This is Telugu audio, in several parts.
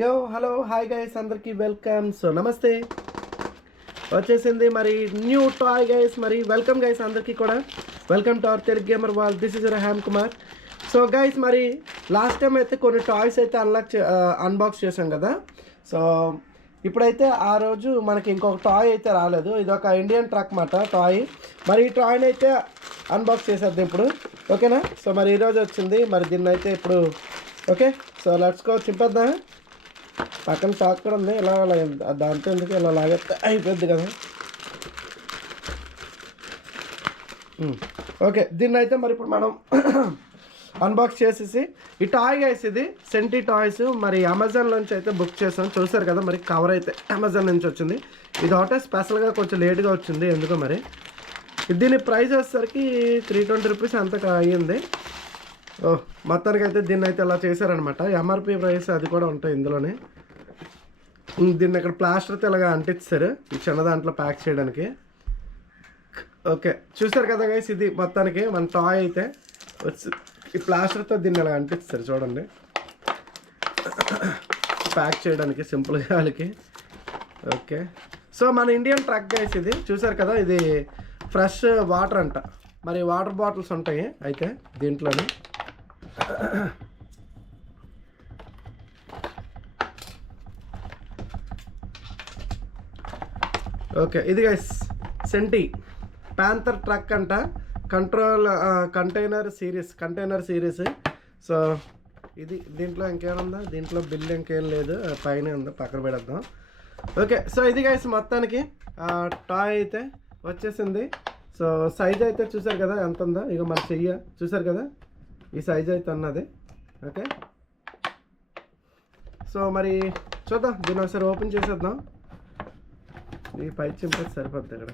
యో హలో హాయ్ గైస్ అందరికీ వెల్కమ్. సో నమస్తే వచ్చేసింది మరి న్యూ టాయ్ గైస్. మరి వెల్కమ్ గైస్ అందరికీ కూడా. Welcome to our Telugu gamer wall. This is హ్యామ్ కుమార్. సో గైస్ మరి లాస్ట్ టైం అయితే కొన్ని టాయ్స్ అయితే అన్బాక్స్ చేసాం కదా. సో ఇప్పుడైతే ఆ రోజు మనకి ఇంకొక టాయ్ అయితే రాలేదు. ఇది ఒక ఇండియన్ ట్రక్ మాట టాయ్. మరి ఈ టాయ్ని అయితే అన్బాక్స్ చేసేద్దాం ఇప్పుడు, ఓకేనా. సో మరి ఈరోజు వచ్చింది మరి దీన్ని అయితే ఇప్పుడు ఓకే. సో లెట్స్ గో చింపేద్దాం. పక్కన షాక్ కూడా ఉంది, ఇలా దాంతో ఎందుకు ఇలా లాగేస్తే అయిపోద్ది కదా. ఓకే దీన్ని అయితే మరి ఇప్పుడు మనం అన్బాక్స్ చేసేసి ఈ టాయ్ గైస్ ఇది సెంటీ టాయ్స్ మరి అమెజాన్ నుంచి అయితే బుక్ చేసాం. చూసారు కదా మరి కవర్ అయితే అమెజాన్ నుంచి వచ్చింది. ఇది ఒకటే స్పెషల్గా కొంచెం లేట్గా వచ్చింది ఎందుకో మరి. దీని ప్రైస్ వచ్చేసరికి 320 రూపీస్ అంతగా అయ్యింది. మొత్తానికి అయితే దీన్ని అయితే ఇలా చేశారనమాట. ఎంఆర్పి ప్రైస్ అది కూడా ఉంటాయి ఇందులోనే. దీన్ని ఇక్కడ ప్లాస్టర్తో ఇలాగా అంటించారు ఈ చిన్న దాంట్లో ప్యాక్ చేయడానికి. ఓకే చూసారు కదా గైస్, ఇది మొత్తానికి మన టాయ్ అయితే ఈ ప్లాస్టర్తో దీన్ని ఇలా అంటిస్తారు చూడండి, ప్యాక్ చేయడానికి సింపుల్గా వాళ్ళకి. ఓకే సో మన ఇండియన్ ట్రక్ గైస్ ఇది చూసారు కదా. ఇది ఫ్రెష్ వాటర్ అంట. మరి వాటర్ బాటిల్స్ ఉంటాయి అయితే దీంట్లోనే. ఓకే ఇది గైస్ సెంటీ ప్యాంథర్ ట్రక్ అంట. Container series. సో ఇది దీంట్లో ఇంకేముందా, దీంట్లో బిల్ ఇంకేం లేదు, పైన ఉందా పక్కన పెడద్దాం. ఓకే సో ఇది గైస్ మొత్తానికి టాయ్ అయితే వచ్చేసింది. సో సైజ్ అయితే చూసారు కదా ఎంత ఉందో, ఇక మన చెయ్య చూసారు కదా ఈ సైజ్ అయితే ఉన్నది. ఓకే సో మరి చూద్దాం, దీన్ని ఒకసారి ఓపెన్ చేసేద్దాం. ఈ పై చింపేసి సరిపోద్ది ఇక్కడ.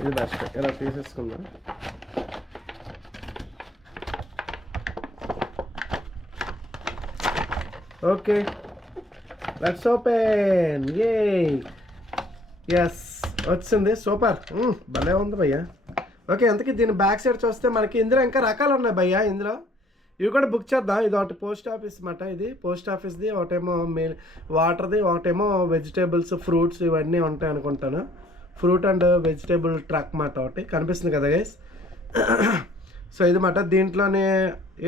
ఇది బెస్ట్, ఇలా తీసేసుకుందాం. Okay let's open. ఎస్ వచ్చింది, సూపర్, భలే ఉంది భయ్యా. ఓకే ఎంతకీ దీని బ్యాక్ సైడ్ చూస్తే మనకి ఇందులో ఇంకా రకాలు ఉన్నాయి భయ్యా. ఇందులో ఇవి కూడా బుక్ చేద్దాం. ఇది ఒకటి పోస్ట్ ఆఫీస్ అన్నమాట. ఇది పోస్ట్ ఆఫీస్ది, ఒకటేమో వాటర్ది, ఒకటేమో వెజిటేబుల్స్ ఫ్రూట్స్ ఇవన్నీ ఉంటాయి అనుకుంటాను. ఫ్రూట్ అండ్ వెజిటేబుల్ ట్రక్ మాట ఒకటి కనిపిస్తుంది కదా గైస్. సో ఇది మాట దీంట్లోనే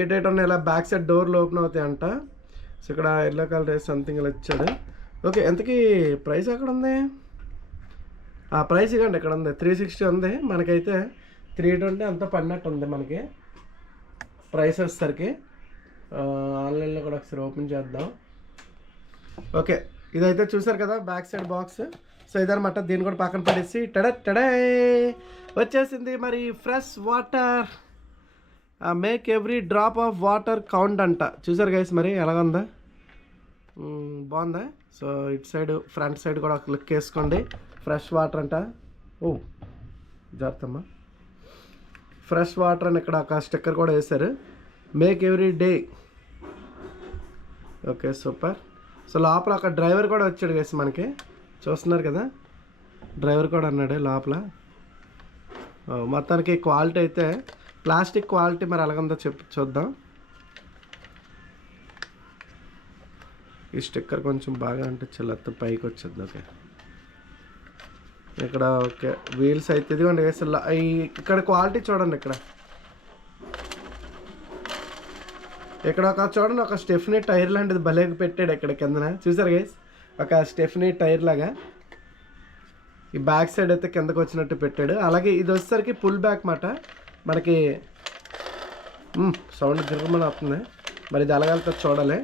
ఏటేట్ ఉన్నాయి, ఇలా బ్యాక్ సైడ్ డోర్లు ఓపెన్ అవుతాయి అంట. సో ఇక్కడ ఎల్లో కలర్ వేసి సంథింగ్ ఇలా ఇచ్చాడు. ఓకే ఎంతకీ ప్రైస్ ఎక్కడ ఉంది, ఆ ప్రైస్ ఇవ్వండి ఇక్కడ ఉంది. 360 ఉంది, మనకైతే 320 అంతా పడినట్టు ఉంది మనకి ప్రైస్ వచ్చేసరికి. ఆన్లైన్లో కూడా ఒకసారి ఓపెన్ చేద్దాం. ఓకే ఇదైతే చూసారు కదా బ్యాక్ సైడ్ బాక్స్. సో ఇదనమాట, దీన్ని కూడా పక్కన పడేసి టడే వచ్చేసింది మరి fresh water. Make every drop of water count అంట. చూసారు గైస్ మరి ఎలాగుందా, బాగుందా. సో ఇటు సైడ్ ఫ్రంట్ సైడ్ కూడా ఒక లుక్ వేసుకోండి. ఫ్రెష్ వాటర్ అంట. జాగ్రత్తమ్మా, ఫ్రెష్ వాటర్ అని ఇక్కడ ఒక స్టిక్కర్ కూడా వేశారు. Make every day. Okay super. So లోపల ఒక డ్రైవర్ కూడా వచ్చాడు గైస్ మనకి, చూస్తున్నారు కదా డ్రైవర్ కూడా అన్నాడు లోపల. మొత్తానికి క్వాలిటీ అయితే ప్లాస్టిక్ క్వాలిటీ మరి ఎలాగుందో చూద్దాం. ఈ స్టిక్కర్ కొంచెం బాగా అంటే చిల్లత్త పైకి వచ్చేది. ఓకే ఇక్కడ ఓకే వీల్స్ అయితే ఇదిగోండి గైస్. ఇక్కడ క్వాలిటీ చూడండి, ఇక్కడ ఒక చూడండి ఒక స్టెఫ్నీ టైర్ లాంటిది భలే పెట్టాడు ఇక్కడ కిందన. చూసారు గైస్ ఒక స్టెఫ్నీ టైర్ లాగా ఈ బ్యాక్ సైడ్ అయితే కిందకు వచ్చినట్టు పెట్టాడు. అలాగే ఇది వచ్చేసరికి పుల్ బ్యాక్ మాట మనకి. సౌండ్ గిర్రమని అవుతుంది మరి, ఇది ఎలాగెళ్తుంది చూడాలి.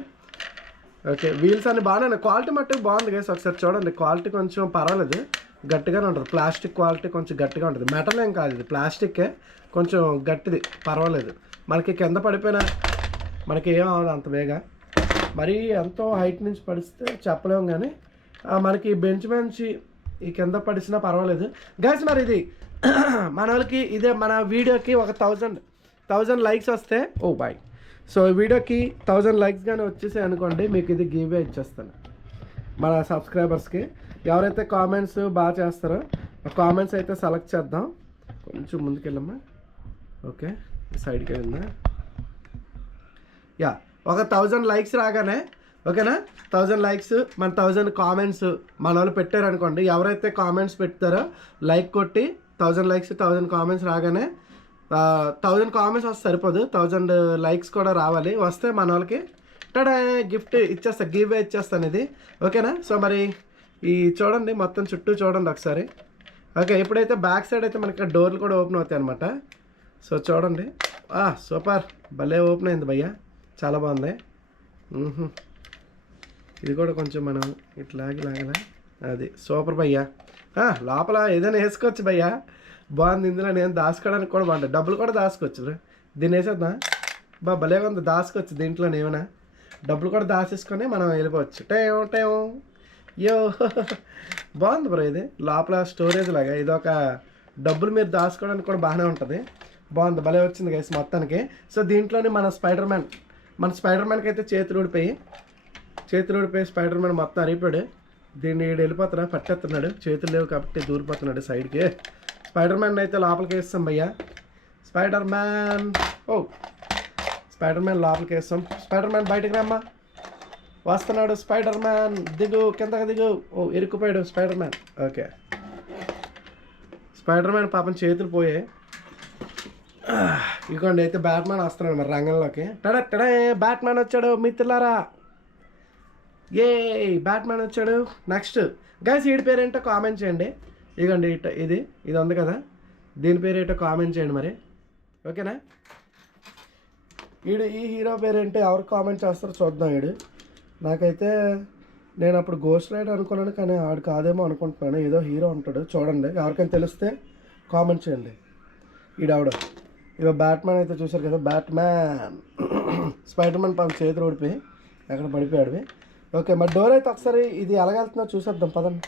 ఓకే వీల్స్ అన్ని బాగానే క్వాలిటీ మట్టుకు బాగుంది గైస్. ఒకసారి చూడండి క్వాలిటీ కొంచెం పర్వాలేదు, గట్టిగానే ఉంటుంది. ప్లాస్టిక్ క్వాలిటీ కొంచెం గట్టిగా ఉంటుంది, మెటల్ ఏం కాదు ఇది, ప్లాస్టిక్కే కొంచెం గట్టిది, పర్వాలేదు. మనకి కింద పడిపోయినా మనకి ఏం అవ్వదు అంత వేగా. మరీ ఎంతో హైట్ నుంచి పడిస్తే చెప్పలేము, కానీ మనకి బెంచ్ ఈ కింద పడిసినా పర్వాలేదు గైస్. మరి ఇది మన వాళ్ళకి ఇదే మన వీడియోకి ఒక 1000 లైక్స్ వస్తే బాయ్. సో ఈ వీడియోకి 1000 లైక్స్ కానీ వచ్చేసాయి అనుకోండి, మీకు ఇది గివ్ అవే ఇచ్చేస్తాను మన సబ్స్క్రైబర్స్కి. ఎవరైతే కామెంట్స్ బాగా చేస్తారో కామెంట్స్ అయితే సెలెక్ట్ చేద్దాం. కొంచెం ముందుకెళ్ళమ్మా. ఓకే, సైడ్కి ఉందా? యా, ఒక 1000 లైక్స్ రాగానే, ఓకేనా, 1000 లైక్స్ మన 1000 కామెంట్స్ మన వాళ్ళు పెట్టారనుకోండి. ఎవరైతే కామెంట్స్ పెడతారో లైక్ కొట్టి 1000 లైక్స్ 1000 కామెంట్స్ రాగానే 1000 కామెంట్స్ వస్తే సరిపోదు, 1000 లైక్స్ కూడా రావాలి. వస్తే మన వాళ్ళకి టడా గిఫ్ట్ ఇచ్చేస్తా, గివ్ అవే ఇచ్చేస్తాను ఇది. ఓకేనా? సో మరి ఈ చూడండి, మొత్తం చుట్టూ చూడండి ఒకసారి. ఓకే, ఇప్పుడైతే బ్యాక్ సైడ్ అయితే మనకి డోర్లు కూడా ఓపెన్ అవుతాయి అనమాట. సో చూడండి, సూపర్, భలే ఓపెన్ అయింది భయ్యా, చాలా బాగుంది. ఇది కూడా కొంచెం మనం ఇట్లాగలా, అది సూపర్ భయ్యా. లోపల ఏదైనా వేసుకోవచ్చు భయ్యా, బాగుంది. ఇందులో నేను దాచుకోవడానికి కూడా బాగుంటుంది, డబ్బులు కూడా దాచుకోవచ్చు. దీన్ని వేసేద్దా? భలేగా ఉంది, దాచుకోవచ్చు దీంట్లో ఏమైనా డబ్బులు కూడా దాచేసుకొని మనం వెళ్ళిపోవచ్చు. టేం యో బాగుంది బ్రో, ఇది లోపల స్టోరేజ్ లాగా, ఇది ఒక డబ్బులు మీరు దాచుకోవడానికి కూడా బాగానే ఉంటుంది. బాగుంది, భలే వచ్చింది గైస్ మొత్తానికి. సో దీంట్లోనే మన స్పైడర్ మ్యాన్కి అయితే చేతులు ఊడిపోయి స్పైడర్ మ్యాన్ మొత్తం అరిగిపోయాడు. దీన్ని వెళ్ళిపోతున్నా, పట్టేస్తున్నాడు, చేతులు లేవు కాబట్టి దూరిపోతున్నాడు సైడ్కి. స్పైడర్ మ్యాన్ అయితే లోపలికి వేస్తాం భయ్యా. స్పైడర్ మ్యాన్ లోపలికి వేస్తాం. స్పైడర్ మ్యాన్ బయటకు రమ్మా, వస్తున్నాడు స్పైడర్ మ్యాన్, దిగు, కిందకి దిగు. ఇరుక్కుపోయాడు spider man. Okay, spider man పాపం చేతులు పోయే. ఇదిగోండి, అయితే బ్యాట్మ్యాన్ వస్తున్నాడు మరి రంగంలోకి. టడా బ్యాట్మ్యాన్ వచ్చాడు మిత్రులారా, ఏ బ్యాట్మ్యాన్ వచ్చాడు. నెక్స్ట్ గైస్, వీడి పేరేంటో కామెంట్ చేయండి. ఇదిగోండి ఇది ఉంది కదా, దీని పేరేంటో కామెంట్ చేయండి మరి. ఓకేనా? ఈ హీరో పేరేంటో ఎవరు కామెంట్ చేస్తారో చూద్దాం. నాకైతే నేను అప్పుడు గోస్ట్ రైడర్ అనుకున్నాను, కానీ ఆడు కాదేమో అనుకుంటున్నాను. ఏదో హీరో ఉంటాడు, చూడండి, ఎవరికైనా తెలిస్తే కామెంట్ చేయండి. ఈడావిడ బ్యాట్మ్యాన్ అయితే చూసారు కదా, బ్యాట్మ్యాన్. స్పైడర్ మ్యాన్ పాపం చేతులు ఊడిపోయి ఎక్కడ పడిపోయాడు. ఓకే, మరి డోర్ అయితే ఒకసారి ఇది ఎలాగెళ్తుందో చూసేద్దాం పదండి.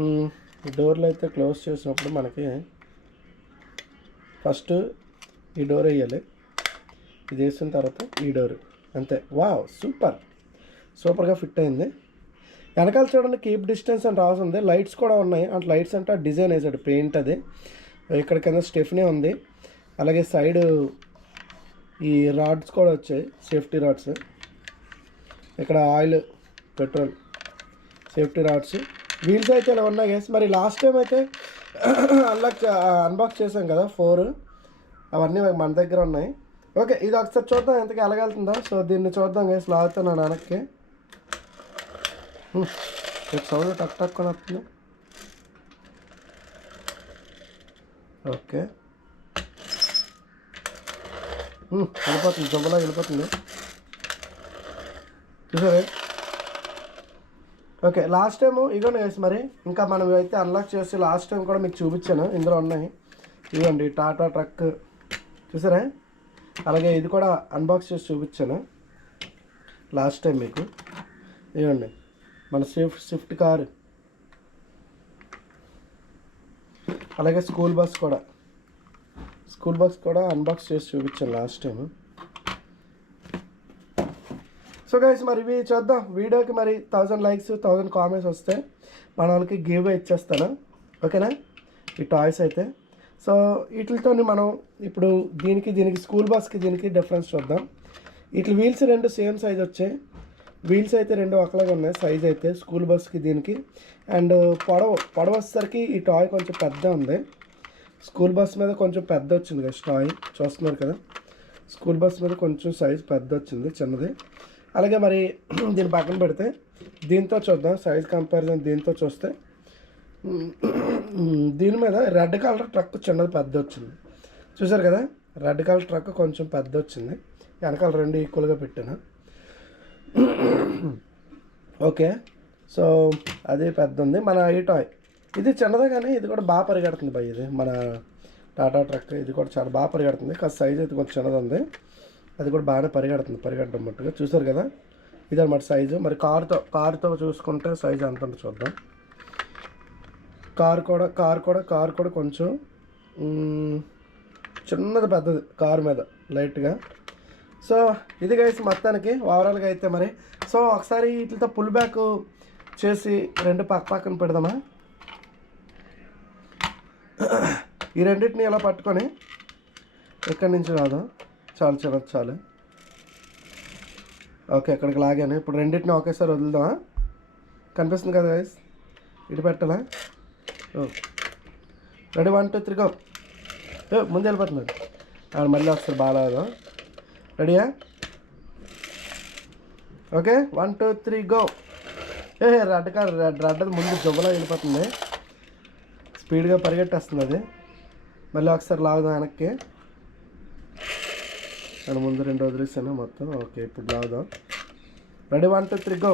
ఈ డోర్లు అయితే క్లోజ్ చేసినప్పుడు మనకి ఫస్ట్ ఈ డోర్ వేయాలి, ఇది వేసిన తర్వాత ఈ డోర్, అంతే. వావ్, సూపర్గా ఫిట్ అయింది. వెనకాల చూడండి, కీప్ డిస్టెన్స్ అని రాసింది. లైట్స్ కూడా ఉన్నాయి, అంటే లైట్స్ అంటే డిజైన్ వేసాడు, పెయింట్ అది. ఇక్కడ కింద స్టెఫ్నీ ఉంది, అలాగే సైడ్ ఈ రాడ్స్ కూడా వచ్చాయి, సేఫ్టీ రాడ్స్. ఇక్కడ oil, petrol, safety rods, wheels అయితే ఇలా ఉన్నాయి గైస్. మరి లాస్ట్ టైం అయితే అన్బాక్స్ చేసాం కదా 4, అవన్నీ మన దగ్గర ఉన్నాయి. ఓకే, ఇది ఒకసారి చూద్దాం ఎంతకి ఎలాగెళ్తుందో. సో దీన్ని చూద్దాం గైస్, లాగుతున్నాను వెనక్కి. సౌండ్ టక్ కొని వస్తుంది. ఓకే, వెళ్ళిపోతుంది, జబ్బులా వెళ్ళిపోతుంది, చూసారే. ఓకే, లాస్ట్ టైము ఇదిగోండి గైస్. మరి ఇంకా మనం అయితే అన్లాక్ చేసి లాస్ట్ టైం కూడా మీకు చూపించాను, ఇందులో ఉన్నాయి. ఇదిగోండి టాటా ట్రక్, చూసారా. అలాగే ఇది కూడా అన్బాక్స్ చేసి చూపించాను లాస్ట్ టైం మీకు. ఇదిగోండి మన స్విఫ్ట్ కారు, అలాగే స్కూల్ బస్ కూడా అన్బాక్స్ చేసి చూపించాను లాస్ట్ టైం. సో గైస్, మరి ఇవి చూద్దాం. వీడియోకి మరి 1000 లైక్స్ 1000 కామెంట్స్ వస్తే మన వాళ్ళకి గివ్ అవే ఇచ్చేస్తాను. ఓకేనా? ఈ టాయ్స్ అయితే. సో వీటితో మనం ఇప్పుడు దీనికి స్కూల్ బస్కి దీనికి డిఫరెన్స్ చూద్దాం. వీటి వీల్స్ 2 సేమ్ సైజ్ వచ్చాయి. వీల్స్ అయితే 2 ఒకలాగా ఉన్నాయి సైజ్ అయితే, స్కూల్ బస్కి దీనికి. అండ్ పొడవు వచ్చేసరికి ఈ టాయ్ కొంచెం పెద్ద ఉంది. స్కూల్ బస్ మీద కొంచెం పెద్ద వచ్చింది కదా టాయ్, చూస్తున్నారు కదా. స్కూల్ బస్ మీద కొంచెం సైజ్ పెద్ద వచ్చింది, చిన్నది. అలాగే మరి దీన్ని పక్కన పెడితే దీంతో చూద్దాం సైజ్ కంపారిజన్. దీంతో చూస్తే దీని మీద రెడ్ కలర్ ట్రక్ చిన్నది పెద్ద వచ్చింది, చూసారు కదా. రెడ్ కలర్ ట్రక్ కొంచెం పెద్ద వచ్చింది, వెనకాల 2 ఈక్వల్గా పెట్టాను. ఓకే, సో అది పెద్ద ఉంది. మన ఈ టాయ్ ఇది చిన్నదే, కానీ ఇది కూడా బాగా పరిగెడుతుంది భయ్. ఇది మన టాటా ట్రక్, ఇది కూడా చాలా బాగా పరిగెడుతుంది. కాస్త సైజ్ అయితే కొంచెం చిన్నది ఉంది, అది కూడా బాగానే పరిగెట్టడం మట్టుగా, చూసారు కదా. ఇది అన్నమాట సైజు. మరి కారుతో చూసుకుంటే సైజు ఎంత ఉందో చూద్దాం. కారు కూడా కొంచెం చిన్నది పెద్దది కారు మీద లైట్గా. సో ఇది గైస్ మొత్తానికి ఓవరాల్గా అయితే మరి. సో ఒకసారి వీటితో పుల్ బ్యాక్ చేసి రెండు పక్కన పెడదామా. ఈ రెండింటిని ఇలా పట్టుకొని ఎక్కడి నుంచి రాదు, చాలు. ఓకే, ఇక్కడికి లాగాను. ఇప్పుడు రెండింటిని ఒకేసారి వదులుదామా. కనిపిస్తుంది కదా గైస్, ఇటు పెట్టాలా. Ready 1 2 3 go. ముందు వెళ్ళిపోతున్నాడు మళ్ళీ వస్తారు బాగా. రెడీయా? Okay 1 2 3 go. రెడ్ ముందు జబ్బులా వెళ్ళిపోతుంది, స్పీడ్గా పరిగెట్టేస్తుంది అది. మళ్ళీ ఒకసారి లాగుదాం వెనక్కి. నేను ముందు 2 వదిలేసాను మొత్తం. ఓకే, ఇప్పుడు లాగుదాం. Ready 1 2 3 go.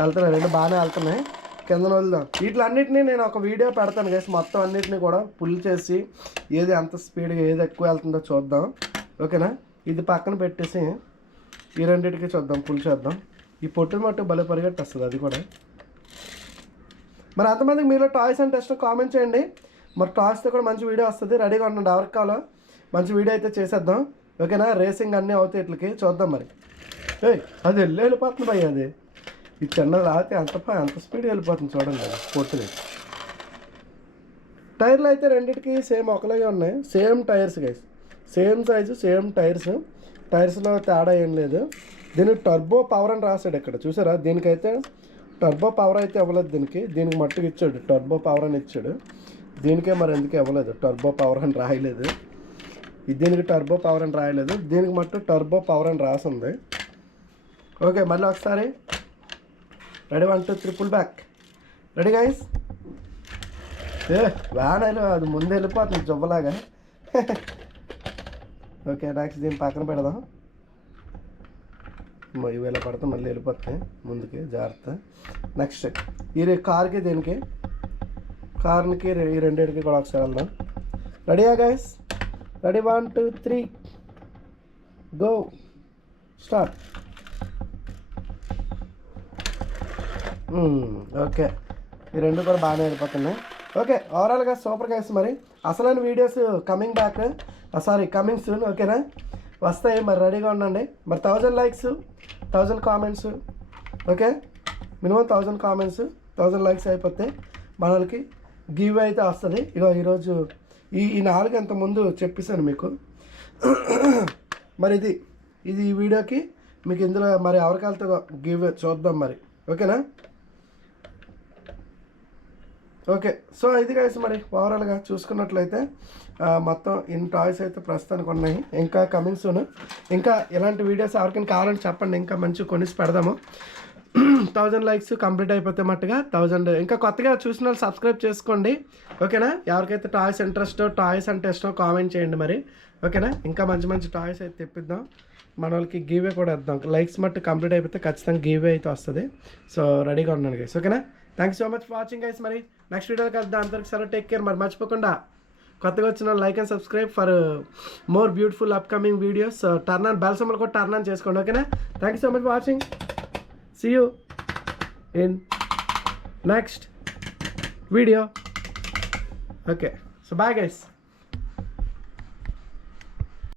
వెళ్తున్నాయి, 2 బాగానే వెళ్తున్నాయి. కింద వదులుదాం. వీటిలన్నిటినీ నేను ఒక వీడియో పెడతాను గైస్, మొత్తం అన్నిటిని కూడా పుల్ చేసి ఏది ఎంత స్పీడ్గా ఏది ఎక్కువ వెళ్తుందో చూద్దాం. ఓకేనా? ఇది పక్కన పెట్టేసి ఈ రెండింటికి చూద్దాం, పుల్ చేద్దాం. ఈ పొట్టుని మట్టు భలే పరిగెట్టేస్తుంది అది కూడా. మరి అంతమందికి మీలో టాయ్స్ అంటే ఇష్టం కామెంట్ చేయండి. మరి టాయ్స్తో కూడా మంచి వీడియో వస్తుంది, రెడీగా ఉండండి. ఎవరికి కావాలో మంచి వీడియో అయితే చేసేద్దాం. ఓకేనా? రేసింగ్ అన్నీ అవుతాయి ఇట్లకి, చూద్దాం. మరి అది వెళ్ళిపోతుంది భయ్య, అది ఈ చిన్నది రాతే అంత స్పీడ్గా వెళ్ళిపోతుంది చూడండి. పొట్టుది టైర్లు అయితే రెండింటికి సేమ్ ఒకలాగే ఉన్నాయి, same tyres guys, same size same టైర్స్లో తేడా ఏం లేదు. దీనికి టర్బో పవర్ అని రాశాడు ఇక్కడ, చూసారా? దీనికైతే టర్బో పవర్ అయితే ఇవ్వలేదు, దీనికి మట్టుకు ఇచ్చాడు, టర్బో పవర్ అని ఇచ్చాడు. దీనికే మరి ఎందుకు ఇవ్వలేదు, టర్బో పవర్ అని రాయలేదు. దీనికి టర్బో పవర్ అని రాయలేదు, దీనికి మట్టు టర్బో పవర్ అని రాసింది. ఓకే, మళ్ళీ ఒకసారి ready 1 2 3 pull back. Ready guys? Van అది ముందు వెళ్ళిపోతుంది జువ్వలాగా. ఓకే, నెక్స్ట్ దీన్ని పక్కన పెడదాం. ఇవేళ పడితే మళ్ళీ వెళ్ళిపోతాయి ముందుకి, జాగ్రత్త. నెక్స్ట్ ఈ కార్కి దీనికి కార్కి ఈ రెండింటికి కూడా ఒకసారి వెళ్దాం. రెడీయా guys? Ready 1 2 3 go, start. Okay, ఈ రెండు కూడా బాగానే వెళ్ళిపోతున్నాయి. ఓకే, ఓవరాల్గా సూపర్ గైస్. మరి అసలైన వీడియోస్ కమింగ్ సూన్. ఓకేనా? వస్తాయి, మరి రెడీగా ఉండండి. మరి 1000 likes 1000 comments. Okay, minimum 1000 comments 1000 likes అయిపోతే మన వాళ్ళకి గివ్ అయితే వస్తుంది. ఇగో ఈరోజు ఈ 4 అంత ముందు చెప్పేశాను మీకు. మరి ఇది ఈ వీడియోకి మీకు ఇందులో మరి ఎవరికి వెళ్తుందో గివ్ చూద్దాం మరి. ఓకేనా? ఓకే, సో ఇది గైస్. మరి ఓవరాల్గా చూసుకున్నట్లయితే మొత్తం ఇన్ని టాయ్స్ అయితే ప్రస్తుతానికి ఉన్నాయి. ఇంకా కమింగ్ సూన్. ఇంకా ఇలాంటి వీడియోస్ ఎవరికైనా కావాలంటే చెప్పండి, ఇంకా మంచిగా కొనిసి పెడదాము. 1000 లైక్స్ కంప్లీట్ అయిపోతే మట్టుగా 1000. ఇంకా కొత్తగా చూసిన వాళ్ళు సబ్స్క్రైబ్ చేసుకోండి. ఓకేనా? ఎవరికైతే టాయ్స్ ఇంట్రెస్టో, టాయ్స్ అంటే ఇష్టం కామెంట్ చేయండి మరి. ఓకేనా? ఇంకా మంచి టాయ్స్ అయితే తెప్పిద్దాం. మన వాళ్ళకి గివే కూడా ఇద్దాం. లైక్స్ మట్టు కంప్లీట్ అయిపోతే ఖచ్చితంగా గివే అయితే వస్తుంది. సో రెడీగా ఉన్నాను గైస్. ఓకేనా? Thanks so much for watching guys. మరి నెక్స్ట్ వీడియోకి వెళ్దాం. అంతవరకు సరే, టేక్ కేర్. మరి మర్చిపోకుండా కొత్తగా వచ్చిన like and subscribe for more beautiful upcoming videos. Turn on bell symbol కూడా టర్న్ ఆన్ చేసుకోండి. ఓకేనా? Thank you so much for watching. See you in next video. Okay, so bye guys.